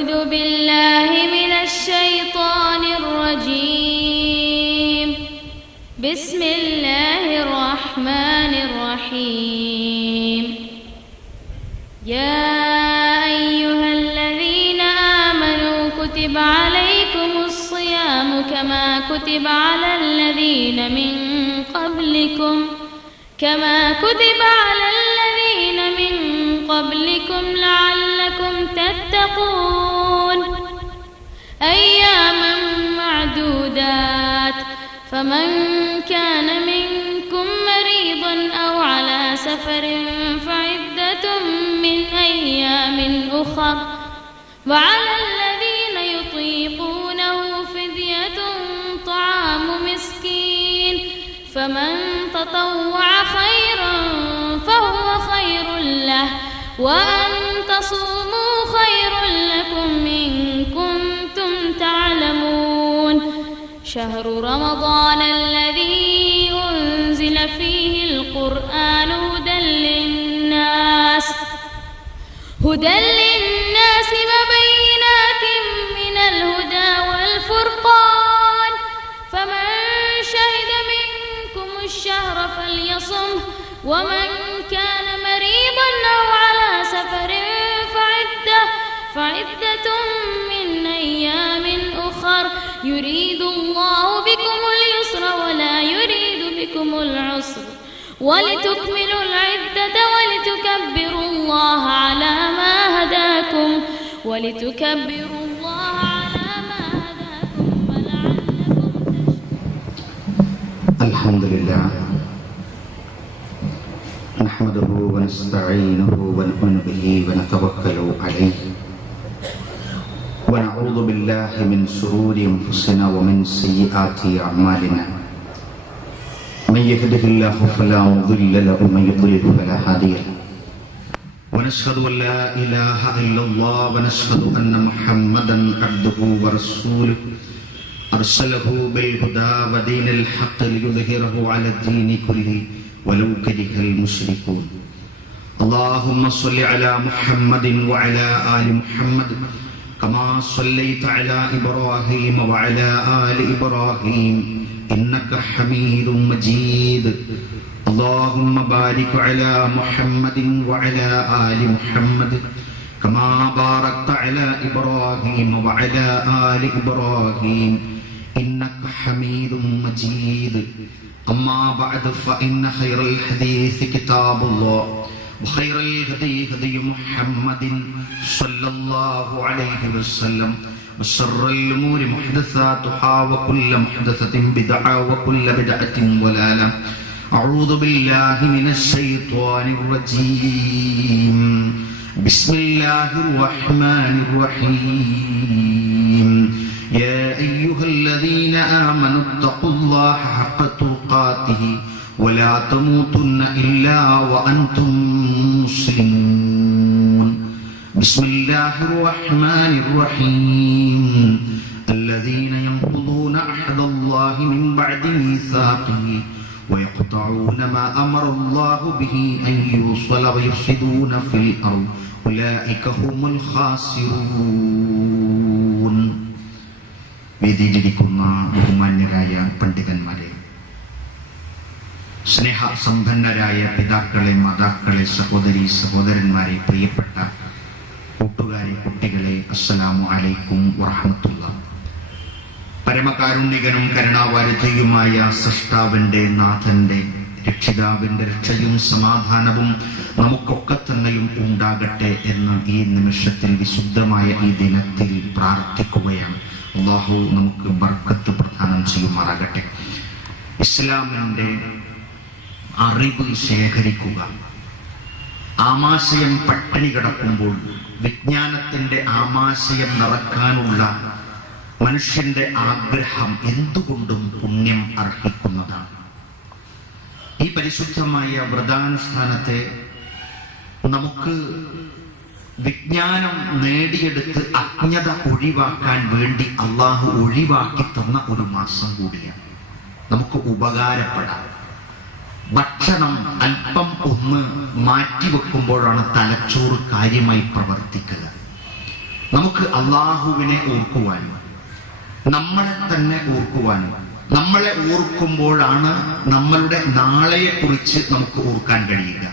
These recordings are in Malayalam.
أعوذ بالله من الشيطان الرجيم. بسم الله الرحمن الرحيم. يا أيها الذين آمنوا كتب عليكم الصيام كما كتب على الذين من قبلكم لعلكم تتقون. أياما معدودات، فمن كان منكم مريضا أو على سفر فعدة من أيام أخر، وعلى الذين يطيقونه فدية طعام مسكين، فمن تطوع خيرا فهو خير له، وأن تصوموا خير لكم إن كنتم تعلمون. شهر رمضان الذي أنزل فيه القرآن هدى للناس وبينات من الهدى والفرقان، فمن شهد منكم الشهر فليصم، ومن كان مريضا أو على سفر فعدة من أيام أخر، يريد الله بكم اليسر ولا يريد بكم العسر، ولتكملوا العدة ولتكبروا الله على ما هداكم ولعلكم تشكرون. الحمد لله نحمده ونستعينه ونؤمن به ونتوكل عليه، ونعوذ بالله من شرور أنفسنا ومن سيئات أعمالنا. من يهده الله فلا مضل له ومن يضلل فلا هادي له، ونشهد أن لا إله إلا الله ونشهد أن محمدا عبده ورسوله أرسله بالهدى ودين الحق ليظهره على الدين كله ولو كره المشركون. اللهم صل على محمد وعلى آل محمد كما صليت على إبراهيم وعلى آل إبراهيم إنك حميد مجيد. اللهم بارك على محمد وعلى آل محمد كما باركت على إبراهيم وعلى آل إبراهيم إنك حميد مجيد. أما بعد، فإن خير الحديث كتاب الله، وخير الهدي هدي محمد صلى الله عليه وسلم، وشر الأمور محدثاتها، وكل محدثة بدعة، وكل بدعة ضلالة. أعوذ بالله من الشيطان الرجيم. بسم الله الرحمن الرحيم. يا أيها الذين آمنوا اتقوا الله حق تقاته ولا تموتن إلا وأنتم مسلمون. بسم الله الرحمن الرحيم. الذين ينقضون عهد الله من بعد ميثاقه ويقطعون ما أمر الله به أن يوصل ويفسدون في الأرض أولئك هم الخاسرون. വേദിയിലിരിക്കുന്ന ബഹുമാന്യരായ പണ്ഡിതന്മാരെ, സ്നേഹസമ്പന്നരായ പിതാക്കളെ, മാതാക്കളെ, സഹോദരി സഹോദരന്മാരെ, പ്രിയപ്പെട്ട കൂട്ടുകാരെ, കുട്ടികളെ, അസ്സലാമു അലൈക്കും വറഹ്മത്തുള്ളാഹി. പരമകാരുണ്യകനും കരുണാവാരിധിയുമായ സൃഷ്ടാവിന്റെ, നാഥന്റെ, രക്ഷിതാവിന്റെ രക്ഷയും സമാധാനവും നമുക്കൊക്കെ തന്നെയും ഉണ്ടാകട്ടെ എന്ന് ഈ നിമിഷത്തിൽ, വിശുദ്ധമായ ഈ ദിനത്തിൽ പ്രാർത്ഥിക്കുകയാണ്. അല്ലാഹു നമുക്ക് ബർക്കത്ത് പ്രദാനം ചെയ്യുമാറാകട്ടെ. ഇസ്ലാമിന്റെ അറിവ് ശേഖരിക്കുക, ആമാശയം പട്ടിണി കിടക്കുമ്പോൾ വിജ്ഞാനത്തിന്റെ ആമാശയം നിറക്കാനുള്ള മനുഷ്യന്റെ ആഗ്രഹം എന്തുകൊണ്ടും പുണ്യം അർഹിക്കുന്നതാണ്. ഈ പരിശുദ്ധമായ വ്രതാനുഷ്ഠാനത്തെ നമുക്ക് വിജ്ഞാനം നേടിയെടുത്ത് അജ്ഞത ഒഴിവാക്കാൻ വേണ്ടി അള്ളാഹു ഒഴിവാക്കി തന്ന ഒരു മാസം കൂടിയാണ്. നമുക്ക് ഉപകാരപ്പെടാം. ഭക്ഷണം അല്പം ഒന്ന് മാറ്റിവെക്കുമ്പോഴാണ് തലച്ചോറ് കാര്യമായി പ്രവർത്തിക്കുക. നമുക്ക് അള്ളാഹുവിനെ ഓർക്കുവാനും നമ്മളെ തന്നെ ഓർക്കുവാനും, നമ്മളെ ഓർക്കുമ്പോഴാണ് നമ്മളുടെ നാളെയെ കുറിച്ച് നമുക്ക് ഓർക്കാൻ കഴിയുക.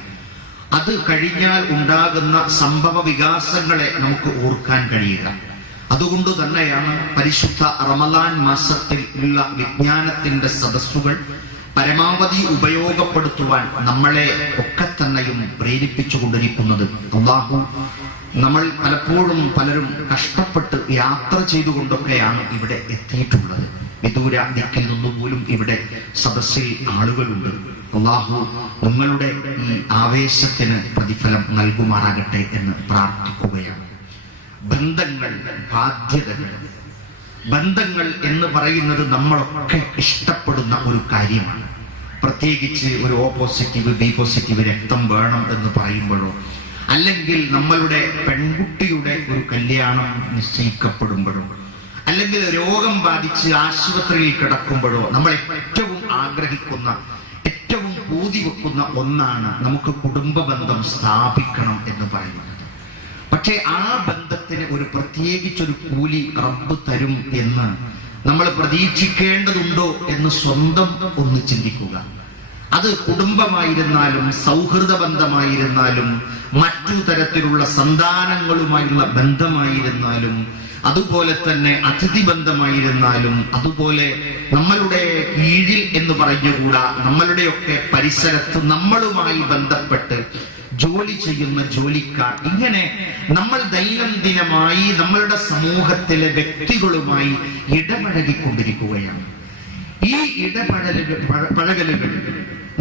അത് കഴിഞ്ഞാൽ ഉണ്ടാകുന്ന സംഭവ വികാസങ്ങളെ നമുക്ക് ഓർക്കാൻ കഴിയുക. അതുകൊണ്ട് തന്നെയാണ് പരിശുദ്ധ റമദാൻ മാസത്തിൽ ഉള്ള വിജ്ഞാനത്തിന്റെ സദസ്സുകൾ പരമാവധി ഉപയോഗപ്പെടുത്തുവാൻ നമ്മളെ ഒക്കെ തന്നെയും പ്രേരിപ്പിച്ചുകൊണ്ടിരിക്കുന്നത്. അല്ലാഹു നമ്മൾ പലരും കഷ്ടപ്പെട്ട് യാത്ര ചെയ്തുകൊണ്ടൊക്കെയാണ് ഇവിടെ എത്തിയിട്ടുള്ളത്. വിദൂര ദിക്കിൽ നിന്നു പോലും ഇവിടെ സദസ്സിൽ ആളുകളുണ്ട്. അല്ലാഹു നിങ്ങളുടെ ഈ ആവേശത്തിന് പ്രതിഫലം നൽകുമാറാകട്ടെ എന്ന് പ്രാർത്ഥിക്കുകയാണ്. ബന്ധങ്ങൾ, ബാധ്യതകൾ. ബന്ധങ്ങൾ എന്ന് പറയുന്നത് നമ്മളൊക്കെ ഇഷ്ടപ്പെടുന്ന ഒരു കാര്യമാണ്. പ്രത്യേകിച്ച് ഒരു O പോസിറ്റീവ് B പോസിറ്റീവ് രക്തം വേണം എന്ന് പറയുമ്പോഴോ, അല്ലെങ്കിൽ നമ്മളുടെ പെൺകുട്ടിയുടെ ഒരു കല്യാണം നിശ്ചയിക്കപ്പെടുമ്പോഴോ, അല്ലെങ്കിൽ രോഗം ബാധിച്ച് ആശുപത്രിയിൽ കിടക്കുമ്പോഴോ നമ്മൾ ഏറ്റവും ആഗ്രഹിക്കുന്ന, ഏറ്റവും പൂതി വെക്കുന്ന ഒന്നാണ് നമുക്ക് കുടുംബ ബന്ധം സ്ഥാപിക്കണം എന്ന് പറയുന്നത്. പക്ഷേ ആ ബന്ധത്തിന് ഒരു പ്രത്യേകിച്ചൊരു കൂലി റബ്ബ് തരും എന്ന് നമ്മൾ പ്രതീക്ഷിക്കേണ്ടതുണ്ടോ എന്ന് സ്വന്തം ഒന്ന് ചിന്തിക്കുക. അത് കുടുംബമായിരുന്നാലും സൗഹൃദ ബന്ധമായിരുന്നാലും മറ്റു തരത്തിലുള്ള സന്താനങ്ങളുമായുള്ള ബന്ധമായിരുന്നാലും അതുപോലെ തന്നെ അതിഥി ബന്ധമായിരുന്നാലും അതുപോലെ നമ്മളുടെ കീഴിൽ എന്ന് പറഞ്ഞുകൂടാ, നമ്മളുടെയൊക്കെ പരിസരത്ത് നമ്മളുമായി ബന്ധപ്പെട്ട് ജോലി ചെയ്യുന്ന ജോലിക്കാർ, ഇങ്ങനെ നമ്മൾ ദൈനംദിനമായി നമ്മളുടെ സമൂഹത്തിലെ വ്യക്തികളുമായി ഇടപഴകിക്കൊണ്ടിരിക്കുകയാണ്. ഈ ഇടപഴകലുകൾ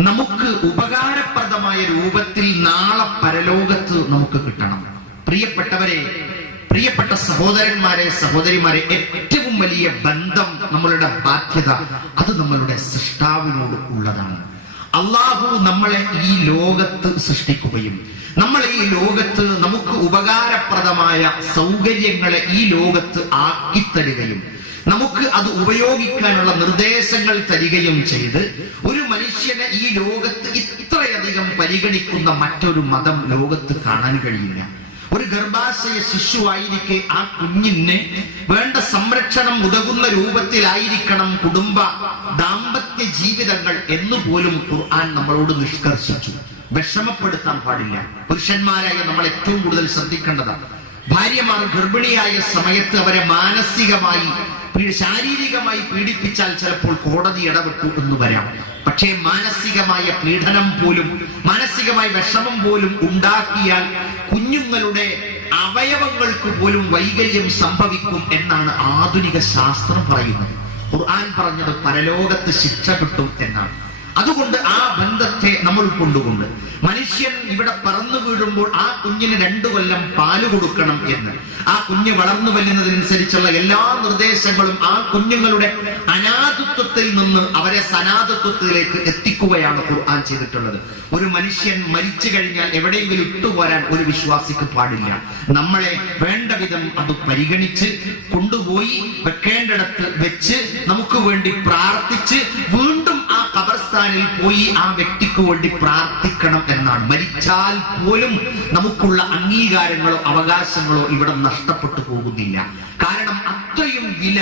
നമുക്ക് ഉപകാരപ്രദമായ രൂപത്തിൽ നാളെ പരലോകത്ത് നമുക്ക് കിട്ടണം. പ്രിയപ്പെട്ടവരെ, പ്രിയപ്പെട്ട സഹോദരന്മാരെ, സഹോദരിമാരെ, ഏറ്റവും വലിയ ബന്ധം, നമ്മളുടെ ബാധ്യത അത് നമ്മളുടെ സൃഷ്ടാവിനോട് ഉള്ളതാണ്. അള്ളാഹു നമ്മളെ ഈ ലോകത്ത് സൃഷ്ടിക്കുകയും നമ്മളെ ഈ ലോകത്ത് നമുക്ക് ഉപകാരപ്രദമായ സൗകര്യങ്ങളെ ഈ ലോകത്ത് ആക്കിത്തരികയും നമുക്ക് അത് ഉപയോഗിക്കാനുള്ള നിർദ്ദേശങ്ങൾ തരികയും ചെയ്ത് ഒരു മനുഷ്യനെ ഈ ലോകത്ത് ഇത്രയധികം പരിഗണിക്കുന്ന മറ്റൊരു മതം ലോകത്ത് കാണാൻ കഴിയില്ല. ഒരു ഗർഭാശയ ശിശുവായിരിക്കെ ആ കുഞ്ഞിന് വേണ്ട സംരക്ഷണം ഉതകുന്ന രൂപത്തിലായിരിക്കണം കുടുംബ ദാമ്പത്യ ജീവിതങ്ങൾ എന്ന് പോലും ഖുർആൻ നമ്മളോട് നിഷ്കർഷിച്ചു. വിഷമപ്പെടുത്താൻ പാടില്ല. പുരുഷന്മാരായ നമ്മൾ ഏറ്റവും കൂടുതൽ ശ്രദ്ധിക്കേണ്ടതാണ്. ഭാര്യമാർ ഗർഭിണിയായ സമയത്ത് അവരെ മാനസികമായി ശാരീരികമായി പീഡിപ്പിച്ചാൽ ചിലപ്പോൾ കോടതി ഇടപെട്ടു എന്ന് വരാം. പക്ഷേ മാനസികമായ പീഡനം പോലും, മാനസികമായ വിഷമം പോലും ഉണ്ടാക്കിയാൽ കുഞ്ഞുങ്ങളുടെ അവയവങ്ങൾക്ക് പോലും വൈകല്യം സംഭവിക്കും എന്നാണ് ആധുനിക ശാസ്ത്രം പറയുന്നത്. ഖുർആൻ പറഞ്ഞത് പരലോകത്ത് ശിക്ഷ കിട്ടും എന്നാണ്. അതുകൊണ്ട് ആ ബന്ധത്തെ നമ്മൾ കൊണ്ടുകൊണ്ട് മനുഷ്യൻ ഇവിടെ പറന്നു വീഴുമ്പോൾ ആ കുഞ്ഞിന് 2 കൊല്ലം പാല് കൊടുക്കണം എന്ന്, ആ കുഞ്ഞ് വളർന്നു വരുന്നതിനനുസരിച്ചുള്ള എല്ലാ നിർദ്ദേശങ്ങളും ആ കുഞ്ഞുങ്ങളുടെ അനാഥത്വത്തിൽ നിന്ന് അവരെ സനാഥത്വത്തിലേക്ക് എത്തിക്കുകയാണ് ഖുർആൻ ചെയ്തിട്ടുള്ളത്. ഒരു മനുഷ്യൻ മരിച്ചു കഴിഞ്ഞാൽ എവിടെയെങ്കിലും ഇട്ടുപോരാൻ ഒരു വിശ്വാസിക്ക് പാടില്ല. നമ്മളെ വേണ്ട വിധം അത് പരിഗണിച്ച് കൊണ്ടുപോയി വെക്കേണ്ടിടത്ത് വെച്ച് നമുക്ക് വേണ്ടി പ്രാർത്ഥിച്ച് വീണ്ടും ആ ഖബർസ്ഥാനിൽ പോയി ആ വ്യക്തിക്ക് വേണ്ടി പ്രാർത്ഥിക്കണം എന്നാണ്. മരിച്ചാൽ പോലും നമുക്കുള്ള അംഗീകാരങ്ങളോ അവകാശങ്ങളോ ഇവിടെ നഷ്ടപ്പെട്ടു പോകുന്നില്ല. കാരണം അത്രയും വില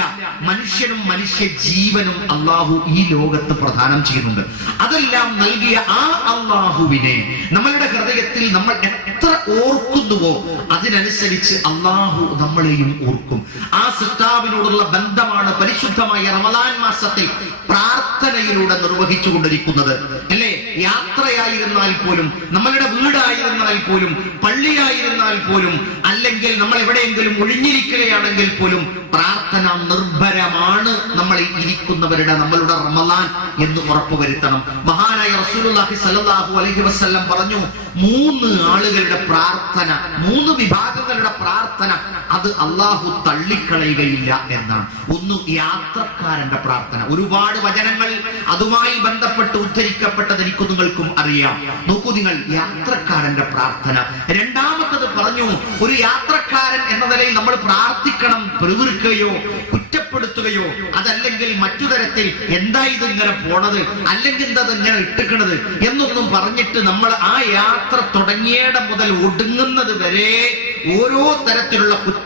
മനുഷ്യനും മനുഷ്യ ജീവനും അള്ളാഹു ഈ ലോകത്ത് പ്രദാനം ചെയ്യുന്നുണ്ട്. അതെല്ലാം നൽകിയ ആ അള്ളാഹുവിനെ നമ്മളുടെ ഹൃദയത്തിൽ നമ്മൾ എത്ര ഓർക്കുന്നുവോ അതിനനുസരിച്ച് അള്ളാഹു നമ്മളെയും ഓർക്കും. ആ സൃഷ്ടാവിനോടുള്ള ബന്ധമാണ് പരിശുദ്ധമായ റമദാൻ മാസത്തിൽ പ്രാർത്ഥനയിലൂടെ നിർവഹിച്ചു കൊണ്ടിരിക്കുന്നത്. അല്ലേ? യാത്രയായിരുന്നാൽ പോലും, നമ്മളുടെ വീടായിരുന്നാൽ പോലും, പള്ളിയായിരുന്നാൽ പോലും, അല്ലെങ്കിൽ നമ്മൾ എവിടെയെങ്കിലും ഒഴിഞ്ഞിരിക്കുകയാണെങ്കിൽ പോലും പ്രാർത്ഥന നിർഭരമാണ് നമ്മൾ ഇരിക്കുന്നവരുടെ, നമ്മളുടെ റമദാൻ എന്ന് ഉറപ്പുവരുത്തണം. മഹാനായ റസൂലുള്ളാഹി സ്വല്ലല്ലാഹു അലൈഹി വസല്ലം പറഞ്ഞു, 3 ആളുകളുടെ പ്രാർത്ഥന, 3 വിഭാഗങ്ങളുടെ പ്രാർത്ഥന അത് അള്ളാഹു തള്ളിക്കളയുകയില്ല എന്നാണ്. ഒന്ന്, യാത്രക്കാരന്റെ പ്രാർത്ഥന. ഒരുപാട് വചനങ്ങൾ അതുമായി ബന്ധപ്പെട്ട് ഉദ്ധരിക്കപ്പെട്ടത് എനിക്കും നിങ്ങൾക്കും അറിയാം. നോക്കൂ നിങ്ങൾ, യാത്രക്കാരന്റെ പ്രാർത്ഥന. രണ്ടാമത്തത് പറഞ്ഞു, ഒരു യാത്രക്കാരൻ എന്ന നിലയിൽ നമ്മൾ പ്രാർത്ഥിക്കണം. പിറുവിറുക്കുകയോ കുറ്റപ്പെടുത്തുകയോ അതല്ലെങ്കിൽ മറ്റു തരത്തിൽ എന്താ ഇത് ഇങ്ങനെ പോണത്, അല്ലെങ്കിൽ എന്താ ഇങ്ങനെ ഇട്ടിക്കണത് എന്നൊന്നും പറഞ്ഞിട്ട് നമ്മൾ ആ യാത്ര തുടങ്ങിയിടം മുതൽ ഒടുങ്ങുന്നത് വരെ ഓരോ തരത്തിലുള്ള കുറ്റം